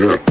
Yeah.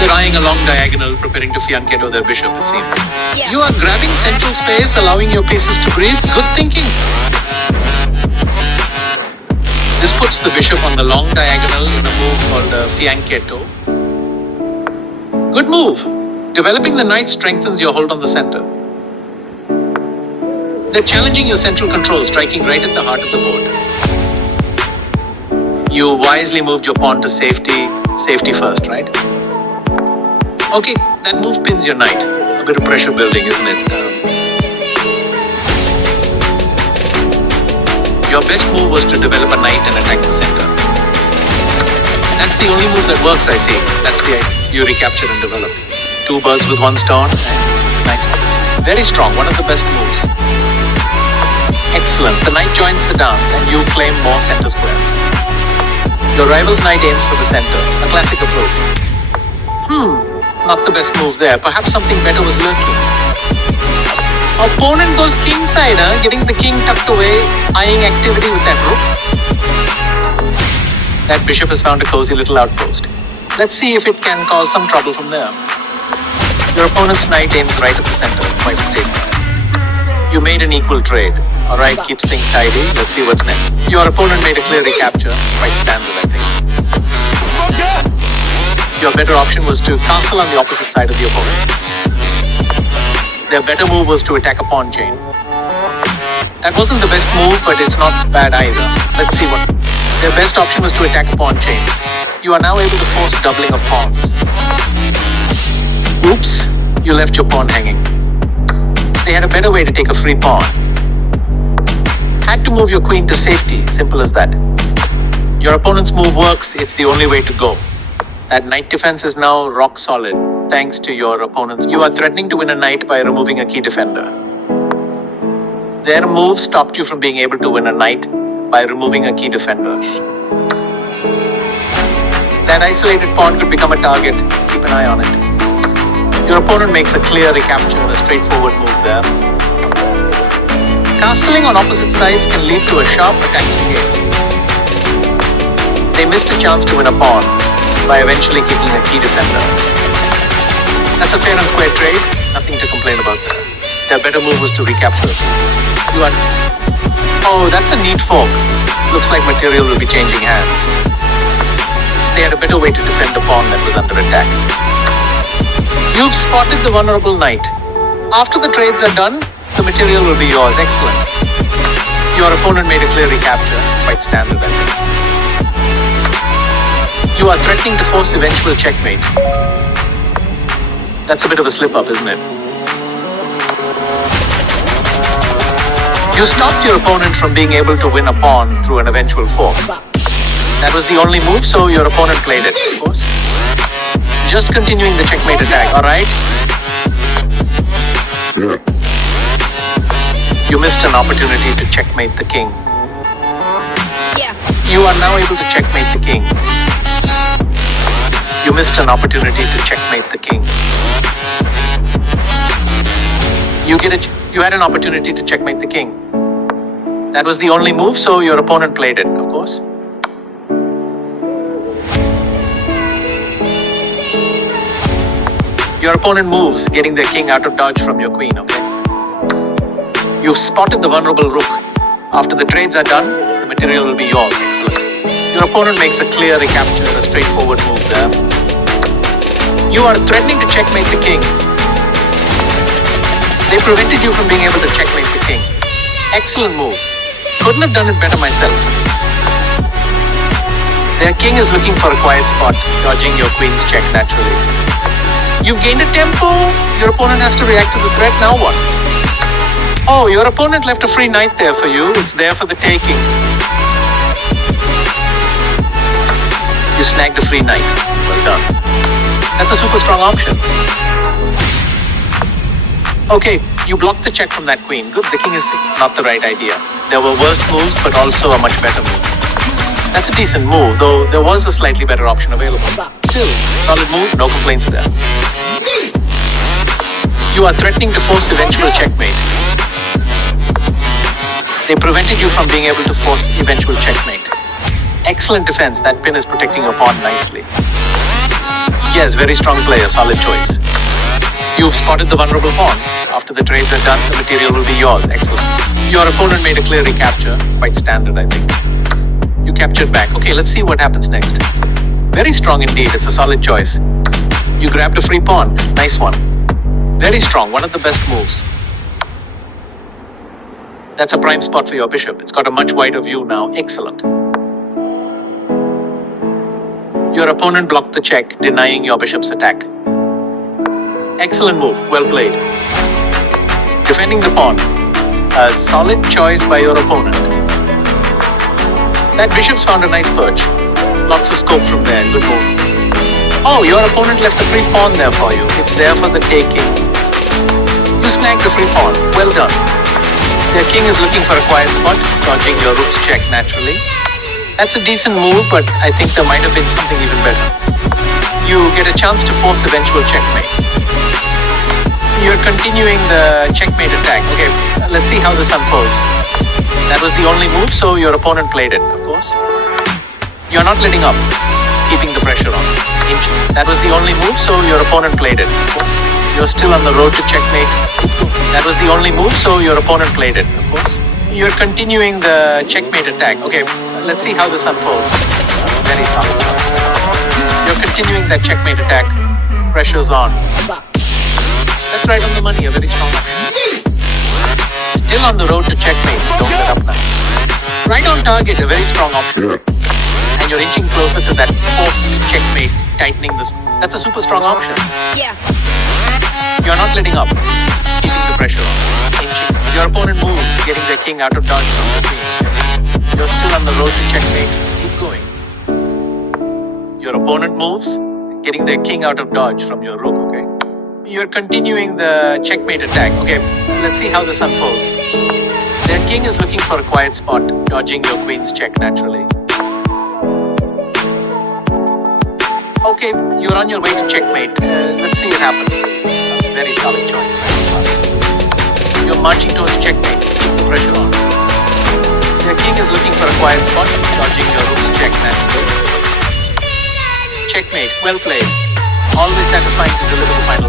They're eyeing a long diagonal, preparing to fianchetto their bishop, it seems. Yeah. You are grabbing central space, allowing your pieces to breathe. Good thinking. This puts the bishop on the long diagonal in a move called a fianchetto. Good move. Developing the knight strengthens your hold on the center. They're challenging your central control, striking right at the heart of the board. You wisely moved your pawn to safety. Safety first, right? Okay, that move pins your knight. A bit of pressure building, isn't it? Your best move was to develop a knight and attack the center. That's the only move that works, I see. That's the you recapture and develop. 2 birds with 1 stone. Nice one. Very strong, one of the best moves. Excellent. The knight joins the dance and you claim more center squares. Your rival's knight aims for the center. A classic approach. Not the best move there. Perhaps something better was lurking. Opponent goes kingside, getting the king tucked away, eyeing activity with that rook. That bishop has found a cozy little outpost. Let's see if it can cause some trouble from there. Your opponent's knight aims right at the center. Quite a statement. You made an equal trade. Alright, keeps things tidy. Let's see what's next. Your opponent made a clear recapture. Quite standard, I think. Your better option was to castle on the opposite side of the opponent. Their better move was to attack a pawn chain. That wasn't the best move, but it's not bad either. Let's see what... Their best option was to attack a pawn chain. You are now able to force doubling of pawns. Oops, you left your pawn hanging. They had a better way to take a free pawn. Had to move your queen to safety, simple as that. Your opponent's move works, it's the only way to go. That knight defense is now rock solid, thanks to your opponent's. You are threatening to win a knight by removing a key defender. Their move stopped you from being able to win a knight by removing a key defender. That isolated pawn could become a target. Keep an eye on it. Your opponent makes a clear recapture, a straightforward move there. Castling on opposite sides can lead to a sharp attacking game. They missed a chance to win a pawn by eventually keeping a key defender. That's a fair and square trade, nothing to complain about there. Their better move was to recapture a piece. You are... Oh, that's a neat fork. Looks like material will be changing hands. They had a better way to defend a pawn that was under attack. You've spotted the vulnerable knight. After the trades are done, the material will be yours. Excellent. Your opponent made a clear recapture. Quite standard, I think. You are threatening to force eventual checkmate. That's a bit of a slip-up, isn't it? You stopped your opponent from being able to win a pawn through an eventual fork. That was the only move, so your opponent played it, of course. Just continuing the checkmate attack, alright? You missed an opportunity to checkmate the king. Yeah. You are now able to checkmate the king. You missed an opportunity to checkmate the king. You had an opportunity to checkmate the king. That was the only move, so your opponent played it, of course. Your opponent moves, getting their king out of dodge from your queen, okay? You've spotted the vulnerable rook. After the trades are done, the material will be yours. Excellent. Your opponent makes a clear recapture, a straightforward move there. You are threatening to checkmate the king. They prevented you from being able to checkmate the king. Excellent move. Couldn't have done it better myself. Their king is looking for a quiet spot, dodging your queen's check naturally. You've gained a tempo. Your opponent has to react to the threat. Now what? Oh, your opponent left a free knight there for you. It's there for the taking. You snagged a free knight. Well done. That's a super strong option. Okay, you blocked the check from that queen. Good, the king is not the right idea. There were worse moves, but also a much better move. That's a decent move, though there was a slightly better option available. Still, solid move, no complaints there. You are threatening to force eventual checkmate. They prevented you from being able to force eventual checkmate. Excellent defense, that pin is protecting your pawn nicely. Yes, very strong player, solid choice. You've spotted the vulnerable pawn. After the trades are done, the material will be yours. Excellent. Your opponent made a clear recapture. Quite standard, I think. You captured back. Okay, let's see what happens next. Very strong indeed. It's a solid choice. You grabbed a free pawn. Nice one. Very strong. One of the best moves. That's a prime spot for your bishop. It's got a much wider view now. Excellent. Your opponent blocked the check, denying your bishop's attack. Excellent move. Well played. Defending the pawn. A solid choice by your opponent. That bishop's found a nice perch. Lots of scope from there. Good move. Oh, your opponent left a free pawn there for you. It's there for the taking. You snagged the free pawn. Well done. Their king is looking for a quiet spot, dodging your rook's check naturally. That's a decent move, but I think there might have been something even better. You get a chance to force eventual checkmate. You're continuing the checkmate attack. Okay, let's see how this unfolds. That was the only move, so your opponent played it, of course. You're not letting up, keeping the pressure on. That was the only move, so your opponent played it, of course. You're still on the road to checkmate. That was the only move, so your opponent played it, of course. You're continuing the checkmate attack. Okay, let's see how this unfolds. Very solid. You're continuing that checkmate attack. Pressure's on. That's right on the money, a very strong option. Still on the road to checkmate. Don't let up now. Right on target, a very strong option. And you're inching closer to that forced checkmate, tightening this. That's a super strong option. Yeah. You're not letting up, keeping the pressure on. Inching. Your opponent moves, getting their king out of dodge from the queen. You're still on the road to checkmate. Keep going. Your opponent moves, getting their king out of dodge from your rook, okay? You're continuing the checkmate attack. Okay, let's see how this unfolds. Their king is looking for a quiet spot, dodging your queen's check naturally. Okay, you're on your way to checkmate. Let's see it happen. Very solid choice. You're marching towards checkmate. Keep the pressure on. Their king is looking for a quiet spot, dodging your rook's check naturally. Checkmate. Well played. Always satisfying to deliver the final.